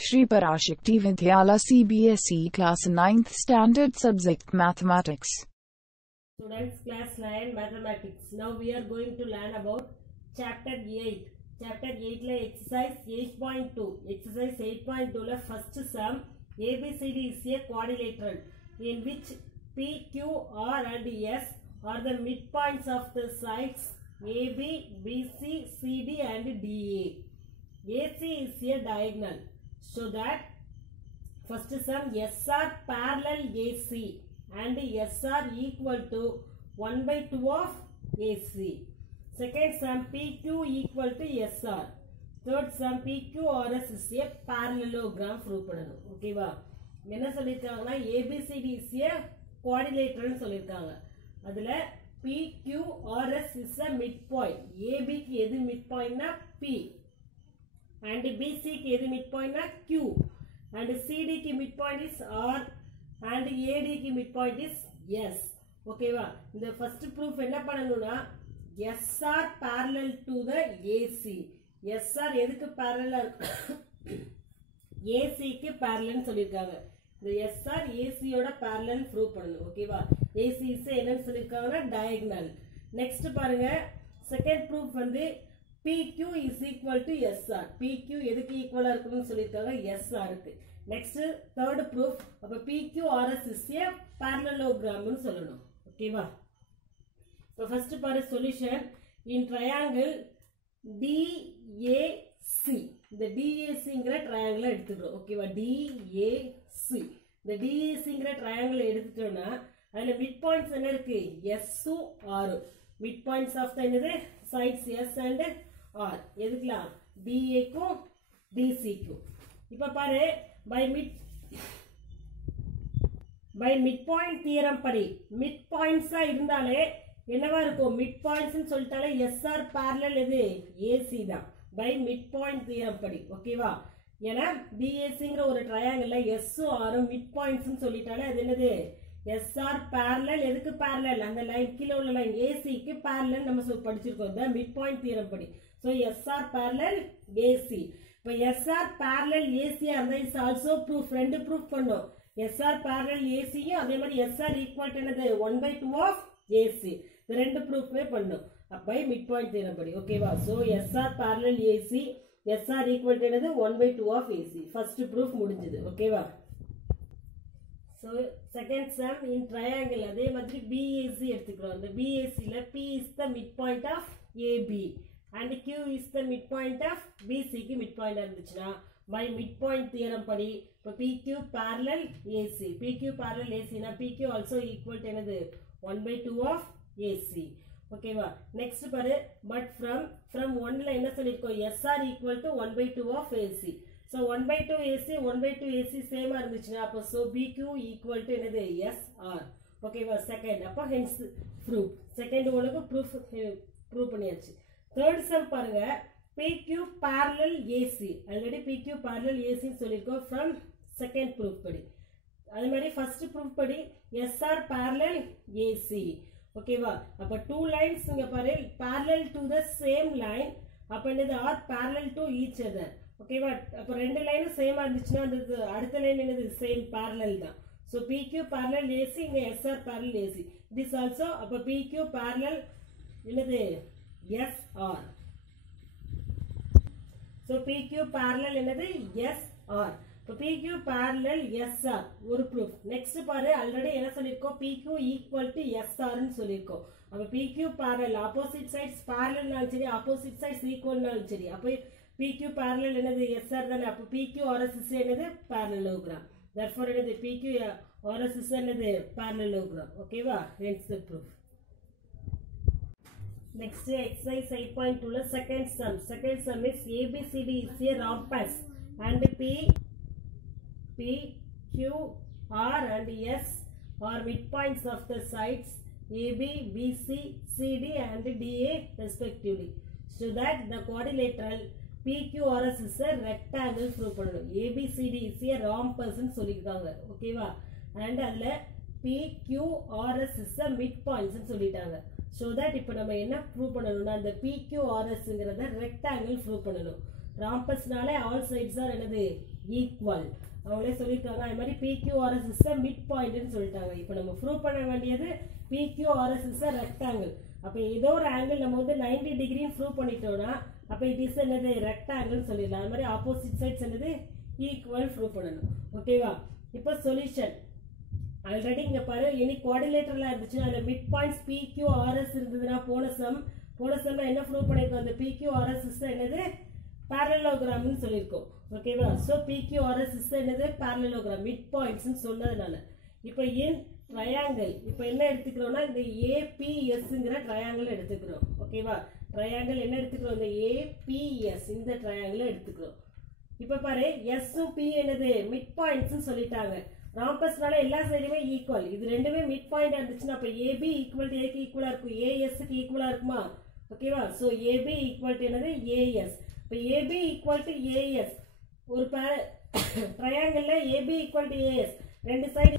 Shri Parashakti Vidyala CBSE Class 9th Standard Subject Mathematics. Students, class 9 mathematics. Now we are going to learn about chapter 8. Chapter 8 la exercise 8.2. Exercise 8.2 la first sum ABCD is a quadrilateral in which P, Q, R and S are the midpoints of the sides AB, BC, CD and DA. AC is a diagonal. So that first sum S are parallel AC and S are equal to 1 by 2 of AC. Second sum PQ equal to SR. Third sum PQRS is a parallelogram prove பண்ணனும். ஓகேவா? என்ன சொல்லிருக்காங்கன்னா ABCD is a quadrilateral சொல்லிருக்காங்க. அதுல PQRS is a midpoint. AB க்கு எது midpoint னா P. And BC க்கு எது midpoint னா Q. And CD க்கு midpoint is R. And AD க்கு midpoint is S. ஓகேவா? இந்த first proof என்ன பண்ணனும்னா SR parallel to the AC. SR எதுக்கு parallel இருக்கு? AC க்கு parallel சொல்லிருக்காங்க. இந்த SR AC யோட parallel prove பண்ணனும். ஓகேவா? AC is என்னன்னு சொல்லிருக்காங்கன்னா diagonal. Next பாருங்க second proof வந்து PQ is equal to SR. PQ எதுக்கு ஈக்குவலா இருக்குன்னு சொல்லிருக்காங்க SR க்கு. Next third proof அப்ப PQRS is a parallelogram னு சொல்லணும். ஓகேவா? So first பாரு solution in triangle DAC. இந்த DACங்கற triangle எடுத்துக்கிறோம். ஓகேவா? DAC. இந்த DACங்கற triangle எடுத்துட்டோம்னா அதுல midpoints என்ன இருக்கு? S um R um. Midpoints of the என்னது? Sides S and R. எதுக்கலாம்? DA க்கும் DC க்கும். இப்ப பாரு by midpoint theorem படி midpoints இருந்தாலே என்னவா இருக்கும்? midpoints னு சொல்லிட்டாலே SR parallel எது? AC தான். by midpoint theorem படி. ஓகேவா? ஏனா DACங்கற ஒரு ட்ரையாங்கிள்ல S உம் R உம் midpoints னு சொல்லிட்டாலே அது என்னது? SR parallel எதுக்கு parallel? அந்த லைன் கீழ உள்ள லைன் AC க்கு parallel நம்ம படிச்சிருக்கோம். the midpoint theorem படி. so SR parallel AC. இப்ப SR parallel AC and is also proof. ரெண்டு proof பண்ணோம். SR parallel AC யும் அதே மாதிரி SR equal to என்னது? 1 by 2 of AC. இந்த ரெண்டு proofமே பண்ணோம். அப்ப midpoint theorem படி. ஓகேவா? so SR parallel AC, SR equal to என்னது? 1 by 2 of AC. first proof முடிஞ்சது. ஓகேவா? so second sum in triangle அதே மாதிரி BAC எடுத்துக்கிறோம். இந்த BAC ல P is the midpoint of AB and Q is the midpoint of BC க்கு midpoint இருந்துச்சுனா by midpoint theorem படி இப்ப PQ parallel AC. PQ parallel AC னா PQ also equal to என்னது? 1 by 2 of AC. ஓகேவா? next பாரு but from 1 ல என்ன சொல்லிருக்கோம்? SR equal to 1 by 2 of AC. so 1 by 2 AC 1 by 2 AC சேமா இருந்துச்சுனா அப்ப so BQ equal to என்னது? SR. ஓகேவா? செகண்ட் அப்ப hence proof. செகண்ட் உங்களுக்கு proof பண்ணியாச்சு. third sum பாருங்க PQ parallel AC. already PQ parallel AC ன்னு சொல்லிருக்கோம் from second proof படி. அதே மாதிரி first proof படி SR parallel AC. ஓகேவா? அப்ப two lines இங்க பாரு parallel to the same line. அப்ப என்னது? are parallel to each other. ஓகேவா? அப்ப ரெண்டு லைனும் சேமா இருந்துச்சுனா அந்த அடுத்த லைன் என்னது? சேம் parallel தான். so PQ parallel AC இங்க SR parallel AC. this also அப்ப PQ parallel என்னது? SR. so PQ parallel என்னது? SR. இப்ப PQ parallel SR ஒரு proof. next பாரு already என்ன சொல்லிருக்கோம்? PQ equal to SR ன்னு சொல்லிருக்கோம். அப்ப PQ parallel opposite sides parallel நாலும் சரி opposite sides equal நாலும் சரி அப்ப PQ parallel என்னது? SR தானே. அப்ப PQRS is என்னது? parallelogram. therefore என்னது? PQRS is என்னது? parallelogram. ஓகேவா? hence the proof. next exercise 8.2 la second sum. second sum is ABCD is a rhombus and P, Q, R and S are midpoints of the sides AB, BC, CD and DA respectively. so that the quadrilateral PQRS is a rectangle prove பண்ணனும். ABCD is a rhombus ன்னு சொல்லிருக்காங்க. ஓகேவா? and அதுல PQRS is a midpoints ன்னு சொல்லிட்டாங்க. so that இப்ப நம்ம என்ன prove பண்ணனும்னா அந்த PQRS ங்கறத rectangle prove பண்ணனும். rhombusனாலே all sides are என்னது? ஈக்குவல். அவங்களே சொல்லியிருக்காங்க அது மாதிரி PQRS இஸ் அ மிட் பாயிண்ட்னு சொல்லிட்டாங்க. இப்போ நம்ம ப்ரூவ் பண்ண வேண்டியது PQRS இஸ் அ ரெக்டாங்கிள். அப்போ ஏதோ ஒரு ஆங்கிள் நம்ம வந்து 90 டிகிரின்னு ப்ரூவ் பண்ணிட்டோம்னா அப்போ இட் இஸ் என்னது ரெக்டாங்கிள் சொல்லிடலாம். அது மாதிரி ஆப்போசிட் சைட்ஸ் என்னது ஈக்குவல் ப்ரூவ் பண்ணணும். ஓகேவா? இப்போ சொல்யூஷன் ஆல்ரெடி இங்கே பாரு எனி குவாடிலேட்டரில் இருந்துச்சுன்னா அதில் மிட் பாயிண்ட்ஸ் PQRS இருந்ததுன்னா போன சம்ல என்ன ப்ரூவ் பண்ணியிருக்கோம்? அந்த PQRS இஸ் என்னது parallelogram சொல்லியிருக்கோம். ஓகேவா? ஸோ PQRS இஸ் என்னது parallelogram மிட் பாயிண்ட்ஸ் சொன்னதுனால. இப்போ இன் ட்ரையாங்கிள் இப்போ என்ன எடுத்துக்கிறோம்னா இந்த APSங்கிற ட்ரையாங்கிள் எடுத்துக்கிறோம். ஓகேவா? ட்ரையாங்கிள் என்ன எடுத்துக்கிறோம்? இந்த APS இந்த ட்ரையாங்கிள் எடுத்துக்கிறோம். இப்போ பாரு எஸ்ஸும் P என்னது மிட் பாயிண்ட்ஸ் சொல்லிட்டாங்க. ராம்பஸ்னால எல்லா சைடுமே ஈக்குவல். இது ரெண்டுமே மிட் பாயிண்ட் இருந்துச்சுன்னா அப்போ AB ஈக்குவல் டு ஏக்கு ஈக்குவலாக இருக்கும், ASக்கு ஈக்குவலாக இருக்குமா? ஓகேவா? ஸோ AB ஈக்குவல் டு என்னது AS. இப்போ AB ஈக்குவல் டு AS ஒரு ட்ரையாங்கிள்ல AB ஈக்குவல் டு AS ரெண்டு சைடு.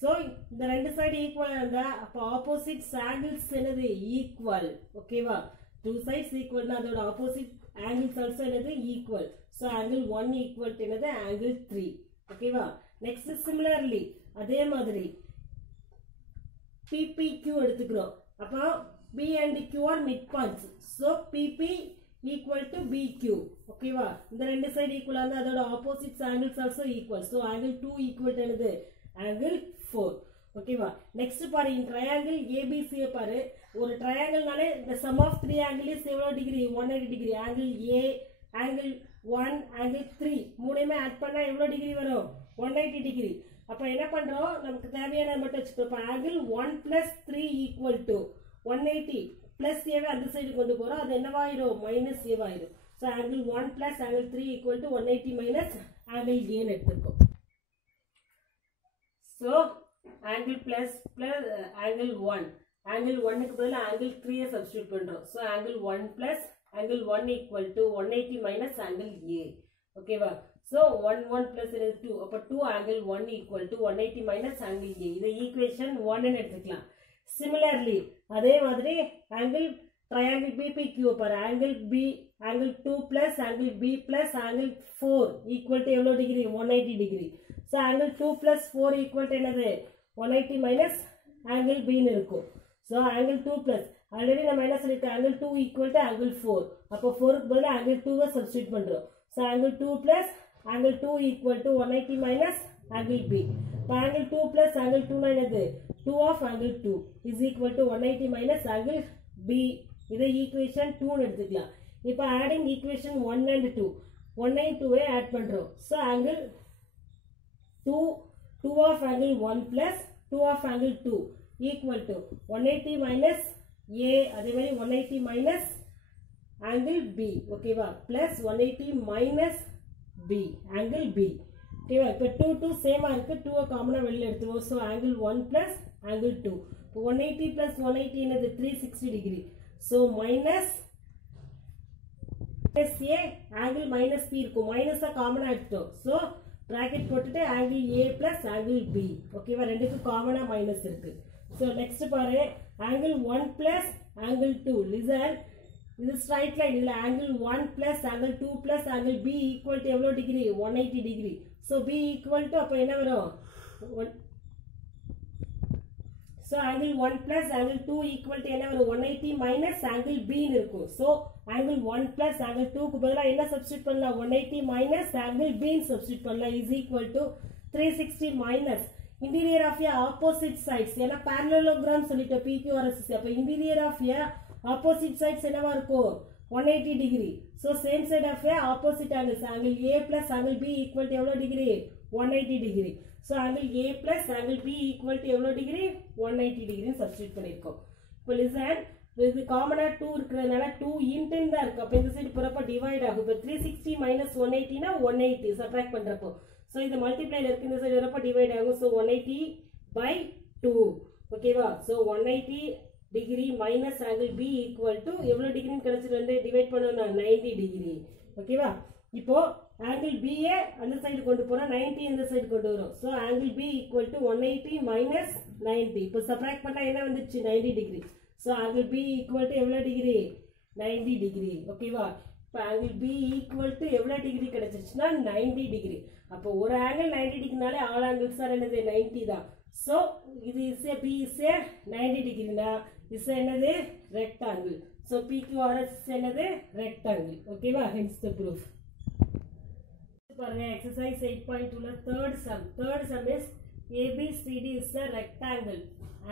ஸோ இந்த ரெண்டு சைடு ஈக்குவலாக இருந்தால் அப்போ ஆப்போசிட் ஆங்கிள்ஸ் என்னது ஈக்குவல். ஓகேவா? டூ சைட்ஸ் ஈக்குவல்னா அதோட ஆப்போசிட் ஆங்கிள்ஸ் ஆல்சோ என்னது equal. So angle 1 equal to என்னது ஆங்கிள் 3. ஓகேவா? நெக்ஸ்ட் சிமிலர்லி அதே மாதிரி PPQ எடுத்துக்கிறோம். அப்போ B and Q are mid points. So PP equal to BQ. ஓகேவா? இந்த ரெண்டு சைடு ஈக்குவலாக இருந்தால் அதோட opposite angles also equal. So angle 2 equal to என்னது ஆங்கிள் 4. ஓகேவா? நெக்ஸ்ட் பாரு இந்த ட்ரையாங்கிள் ABC பாரு. ஒரு ட்ரையாங்கிள்னாலே இந்த சம் ஆஃப் 3 ஆங்கிள் இஸ் எவ்வளோ degree? 180 degree. Angle A, angle 1, angle 3 மூணையுமே ஆட் பண்ணா எவ்வளோ டிகிரி வரும்? 180 டிகிரி. அப்போ என்ன பண்றோம்? நமக்கு தேவையான மட்டும் வச்சுக்கிறோம். இப்போ ஆங்கிள் 1 + 3 ஈக்குவல் டு 180 பிளஸ் ஏவை அந்த சைடு கொண்டு போறோம். அது என்னவாயிரும்? மைனஸ் ஏவாயிரும். So angle 1 + angle 3 equal to 180 minus angle ஏன்னு எடுத்துருக்கோம். So angle plus angle 1 angle 1க்கு பதில் ஆங்கிள் 3 சப்ஸ்டியூட் பண்றோம். So angle 1 + angle 1 equal to 180 minus angle A. ஓகேவா? ஸோ 1 + 2 அப்போ 2 angle 1 equal to 180 minus angle A. இதை ஈக்குவேஷன் 1ன்னு எடுத்துக்கலாம். சிமிலர்லி அதே மாதிரி ஆங்கிள் ட்ரையாங்கிள் BPQ பாரு. Angle B angle 2 + angle B + angle 4 equal to எவ்வளோ degree? 180 degree. So angle 2 + 4 equal to என்னது? 180 மைனஸ் ஆங்கிள் Bன்னு இருக்கும். ஸோ ஆங்கிள் 2 ஆல்ரெடி நம்ம என்ன சொல்லியிருக்கோம்? Angle 2 equal to angle 4. அப்போ 4க்கு பதில் ஆங்கிள் 2வை சப்ஸ்டியூட் பண்றோம். So angle 2 + angle 2 equal to 180 minus angle B. இப்போ ஆங்கிள் 2 + ஆங்கிள் 2 என்னது? 2 of angle 2 is equal to 180 minus angle B. இதை ஈக்குவேஷன் 2ன்னு எடுத்துக்கலாம். இப்போ adding equation 1 and 2 1 and 2 add பண்றோம். So angle 2 of angle 1 + 2 of angle 2 equal to 180 minus A. அதே மாதிரி 180 minus angle B. ஓகேவா? Plus 180 minus B angle B. ஓகேவா? இப்போ 2 சேமா இருக்கு. 2 காமனா வெளியில எடுத்துவோம். So angle 1 + angle 2. இப்போ 180 + 180 என்னது? 360 degree. So minus A angle minus B இருக்கும். மைனஸா காமனா எடுத்துட்டோம். ஸோ பிராக்கெட் போட்டுட்டு ஆங்கிள் A + ஆங்கிள் B. ஓகேவா? ரெண்டுக்கும் காமனா மைனஸ் இருக்கு. ஸோ நெக்ஸ்ட் பாரு ஆங்கிள் 1 + ஆங்கிள் 2. லிசன், இது ஸ்ட்ரைட் லைன். இதுல angle 1 + angle 2 + angle B equal to எவ்வளோ degree? 180 degree. So B equal to அப்போ என்ன வரும்? So angle 1 + angle 2 equal to என்ன வரும்? 180 மைனஸ் ஆங்கிள் Bன்னு இருக்கும். ஸோ ஆங்கிள் 1 + ஆங்கிள் 2க்கு பதிலாக என்ன சப்ஸ்டியூட் பண்ணலாம்? 180 மைனஸ் ஆங்கிள் Bன்னு சப்ஸ்டியூட் பண்ணலாம். Is equal to 360 minus interior of a opposite sides. ஏன்னா parallelogram சொல்லிட்டோம் PQRS. அப்போ interior of a opposite sides என்னவா இருக்கும்? 180 degree. So same side of a opposite angles. Angle A + angle B equal to எவ்வளோ degree? 180 degree. So angle A + angle B equal to எவ்வளோ degree? 180 டிகிரின்னு substitute பண்ணியிருக்கோம். இப்போ listen, இது காமனா 2 இருக்கிறதுனால 2 இன்டென் தான் இருக்கு. அப்போ இந்த சைடு போறப்ப டிவைட் ஆகும். இப்போ 360 மைனஸ் 180னா 180 சப்ட்ராக்ட் பண்றப்போ. ஸோ இந்த மல்டிப்ளைல இருக்கு. இந்த சைடு வரப்போ டிவைட் ஆகும். ஸோ 180/2. ஓகேவா? So 180 degree minus angle B equal to எவ்வளோ டிகிரின்னு கிடைச்சிட்டு டிவைட் பண்ணணும்னா 90 டிகிரி. ஓகேவா? இப்போ ஆங்கிள் B அந்த சைடு கொண்டு போனா 90 இந்த சைடு கொண்டு வரும். So angle B equal to 180 minus 90. இப்போ சப்ட்ராக்ட் பண்ணா என்ன வந்துச்சு? 90 degree. So angle B equal to எவ்வளோ டிகிரி? 90 டிகிரி. ஓகேவா? இப்போ ஆங்கிள் பி ஈக்குவல் டு எவ்வளோ டிகிரி கிடைச்சிருச்சுன்னா 90 டிகிரி. அப்போ ஒரு ஆங்கிள் 90 டிகிரினாலே ஆல் ஆங்கிள்ஸ் சார் என்னது 90 தான். ஸோ இது is A B is A 90 டிகிரினா இஸ் என்னது ரெக்டாங்கிள். ஸோ PQRS இஸ் என்னது ரெக்டாங்கிள். ஓகேவா? Hence the proof. பாருங்க exercise 8.2ல third sum is ABCD is a rectangle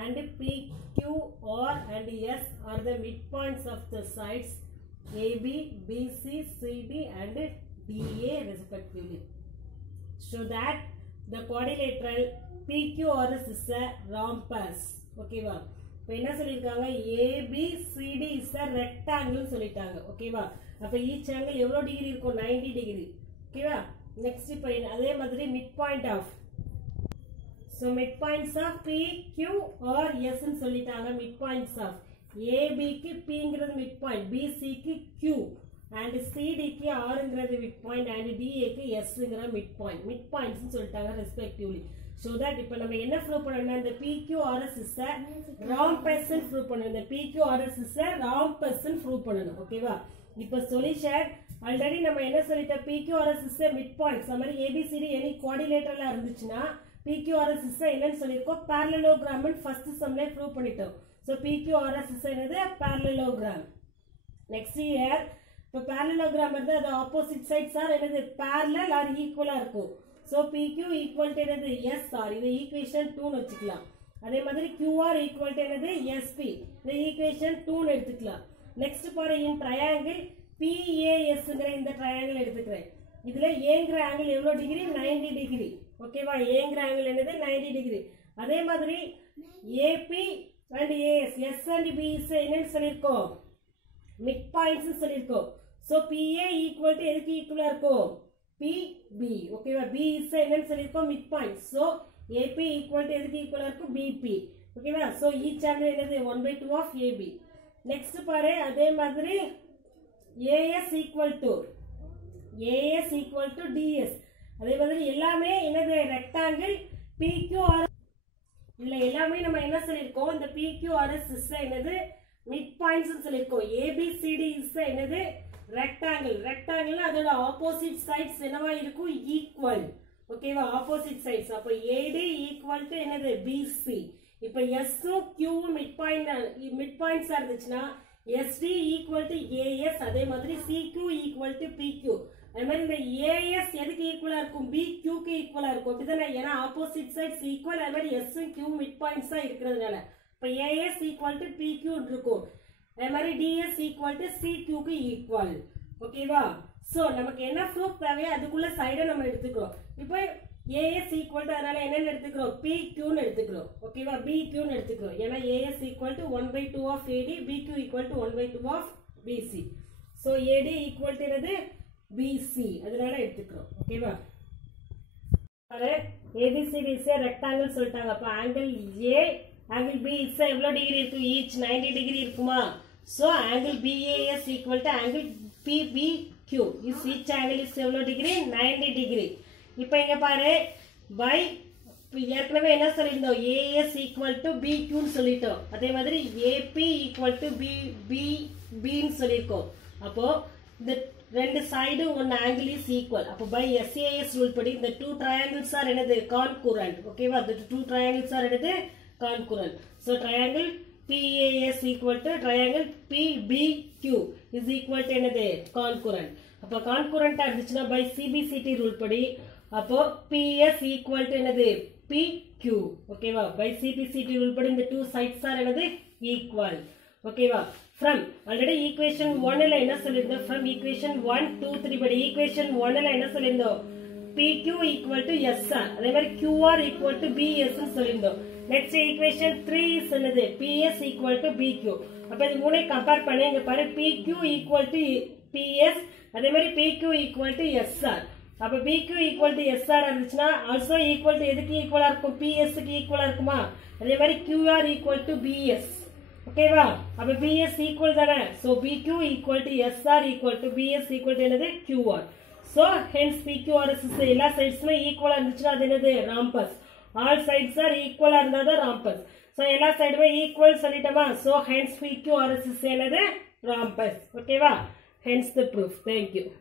and PQR and S are the midpoints of the sides AB, BC, CD and DA respectively. Show that the quadrilateral PQRS is a rhombus. ஓகேவா? இப்போ என்ன சொல்லிருக்காங்க ABCD is a rectangle சொல்லிட்டாங்க. ஓகேவா? அப்போ each angle எவ்வளோ degree இருக்கும் 90 degree. ஓகேவா? நெக்ஸ்ட் இப்போ அதே மாதிரி mid point of so mid points of P, Q or S ன்னு சொல்லிட்டாங்க. மிட் பாயிண்ட்ஸ் ஆஃப் ஏபிக்கு Pங்கிறது மிட் பாயிண்ட், பிசிக்கு Q அண்ட் சிடிக்கு ஆர்ங்கிறது மிட் பாயிண்ட் அண்ட் டிஏக்கு எஸ்ங்கிற மிட் பாயிண்ட்ஸ்னு சொல்லிட்டாங்க ரெஸ்பெக்டிவ்லி. ஸோ தட் இப்போ நம்ம என்ன ப்ரூவ் பண்ணணும், இந்த PQRS is a rhombus prove பண்ணணும். இந்த PQRS is a rhombus prove பண்ணணும். ஓகேவா? இப்போ சொல்யூஷன் ஆல்ரெடி நம்ம என்ன சொல்லிட்டோம், PQRS is a mid points. அந்த மாதிரி ABCD எனி குவாடிலேட்டரலா இருந்துச்சுன்னா PQRS இஸ் என்னன்னு சொல்லியிருக்கோம் parallelogram ஃபர்ஸ்ட் சம்ல ப்ரூவ் பண்ணிட்டோம். ஸோ PQRS இஸ் என்னது parallelogram. நெக்ஸ்ட் இயர் இப்போ parallelogram இருந்தால் அது ஆப்போசிட் சைட்ஸ் ஆர் என்னது parallel ஆர் ஈக்குவலா இருக்கும். ஸோ PQ ஈக்குவல் டு என்னது SR, இது ஈக்குவேஷன் 2ன்னு வச்சுக்கலாம். அதே மாதிரி QR ஈக்குவல் டு என்னது SP, இந்த ஈக்குவேஷன் 2ன்னு எடுத்துக்கலாம். நெக்ஸ்ட் பாரு இன் ட்ரையாங்கிள் PASங்கிற இந்த ட்ரையாங்கிள் எடுத்துக்கிறேன். இதுல ஏங்கிற ஆங்கிள் எவ்வளோ டிகிரி 90 டிகிரி. ஓகேவா? ஏங்கிற ஆங்கிள் என்னது 90 டிகிரி. அதே மாதிரி AP and AS, S and B என்னன்னு சொல்லியிருக்கோம் மிட் பாயிண்ட்ஸ் சொல்லியிருக்கோம். ஸோ PA ஈக்குவல் டு எதுக்கு ஈக்குவலா இருக்கும் PB. ஓகேவா? B இஸ் என்னன்னு சொல்லியிருக்கோம் mid point. So AP equal to எதுக்கு ஈக்குவலா இருக்கும் BP. ஓகேவா? ஸோ ஈச் ஆங்கிள் என்னது 1/2 ஆஃப் AB. நெக்ஸ்ட் பாரு அதே மாதிரி AS ஈக்குவல் டு DS. அதே மாதிரி எல்லாமே என்னது ரெக்டாங்கிள் PQR. இதுல எல்லாமே நம்ம என்ன சொல்லியிருக்கோம், இந்த PQRS இஸ் என்னது மிட் பாயிண்ட்ஸ் சொல்லியிருக்கோம். ABCD இஸ் என்னது ரெக்டாங்கிள் அதோட ஆப்போசிட் சைட்ஸ் என்னவா இருக்கும் ஈக்குவல். ஓகேவா? Opposite sides. அப்போ AD ஈக்குவல் டு என்னது BC. இப்போ எஸ்ஸும் கியூவும் மிட் பாயிண்ட்ஸா இருந்துச்சுன்னா SD ஈக்குவல் டு AS, அதே மாதிரி CQ ஈக்குவல் டு PQ. அதே மாதிரி இந்த AS எதுக்கு ஈக்குவலா இருக்கும் BQக்கு ஈக்குவலா இருக்கும். அப்படிதானே? ஏன்னா ஆப்போசிட் சைட்ஸ் ஈக்குவல். அதே மாதிரி S Q மிட் பாயிண்ட்ஸா இருக்கிறதுனால இப்போ AS ஈக்குவல் டு PQ இருக்கும். அதே மாதிரி DS ஈக்குவல் டு CQக்கு ஈக்குவல். ஓகேவா? ஸோ நமக்கு என்ன ப்ரூஃப் தேவையோ அதுக்குள்ள சைடை நம்ம எடுத்துக்கிறோம். இப்போ AS ஈக்குவல் டு அதனால என்னன்னு எடுத்துக்கிறோம் PQன்னு எடுத்துக்கிறோம். ஓகேவா? BQன்னு எடுத்துக்கிறோம். ஏன்னா AS equal to 1/2 of AD, BQ equal to 1/2 of BC. So AD equal to என்னது BC, அதனால எடுத்துக்கிறோம். ஓகேவா? ABCD இஸ் a ரெக்டாங்கிள் சொல்லிட்டாங்க. அப்போ angle A angle B is எவ்வளோ டிகிரி இருக்கும் ஈச் 90 டிகிரி இருக்குமா. So angle BAS equal to angle PBQ is each angle is எவ்வளோ டிகிரி 90 டிகிரி. இப்போ இங்க பாரு பை ஏற்கனவே என்ன சொல்லியிருந்தோம் AS ஈக்குவல் டு BQன்னு சொல்லிட்டோம். அதே மாதிரி AP ஈக்குவல் டு BBன்னு சொல்லியிருக்கோம். அப்போ இந்த ரெண்டு side one angle is equal. அப்போ பை SAS ரூல் படி இந்த டூ ட்ரையாங்கிள்ஸ் ஆர் என்னது கான்கூரண்ட். ஓகேவா? இந்த டூ ட்ரையாங்கிள்ஸ் ஆர் என்னது congruent. So triangle PAS equal to triangle PBQ is equal to என்னது கான்கூரண்ட். அப்போ கான்கூரண்டா இருந்துச்சுன்னா பை CBCT ரூல் படி அப்போ PS ஈக்குவல் டு என்னது PQ. ஓகேவா? பை CBCT ரூல் படி இந்த டூ சைட்ஸ் ஆர் என்னது ஈக்குவல். ஓகேவா? ஃப்ரம் ஆல்ரெடி ஈக்குவேஷன் 1ல என்ன சொல்லியிருந்தோம், ஃப்ரம் ஈக்குவேஷன் 1, 2, 3 படி ஈக்குவேஷன் 1ல என்ன சொல்லியிருந்தோம் PQ ஈக்குவல் டு SR, அதே மாதிரி QR ஈக்குவல் டு BS சொல்லியிருந்தோம். நெக்ஸ்ட் ஈக்குவேஷன் 3 என்னது PS ஈக்குவல் டு BQ. அப்ப இது மூணை கம்பேர் பண்ணி இங்க பாரு PQ ஈக்குவல் டு PS, அதே மாதிரி PQ ஈக்குவல் டு SR. அப்ப BQ ஈக்குவல் டு SR இருந்துச்சுன்னா ஆல்சோ ஈக்குவல் டு எதுக்கு ஈக்குவலா இருக்கும் PS க்கு ஈக்குவலா இருக்குமா. அதே மாதிரி QR ஈக்குவல் டு BS. ஓகேவா? அப்ப BS ஈக்குவல் தானே. So BQ equal to SR equal to BS equal to என்னது QR. சோ ஹென்ஸ் PQRS எல்லா சைட்ஸ்மே ஈக்குவலா இருந்துச்சுன்னா அது என்னது ராம்பஸ். ஆல் சைட்ஸ் ஆர் ஈக்குவலா இருந்தாதான் ராம்பஸ். சோ எல்லா சைடுமே ஈக்குவல் சொல்லிட்டோமா. சோ ஹென்ஸ் PQRS என்னது ராம்பஸ். ஓகேவா? hence the proof. Thank you.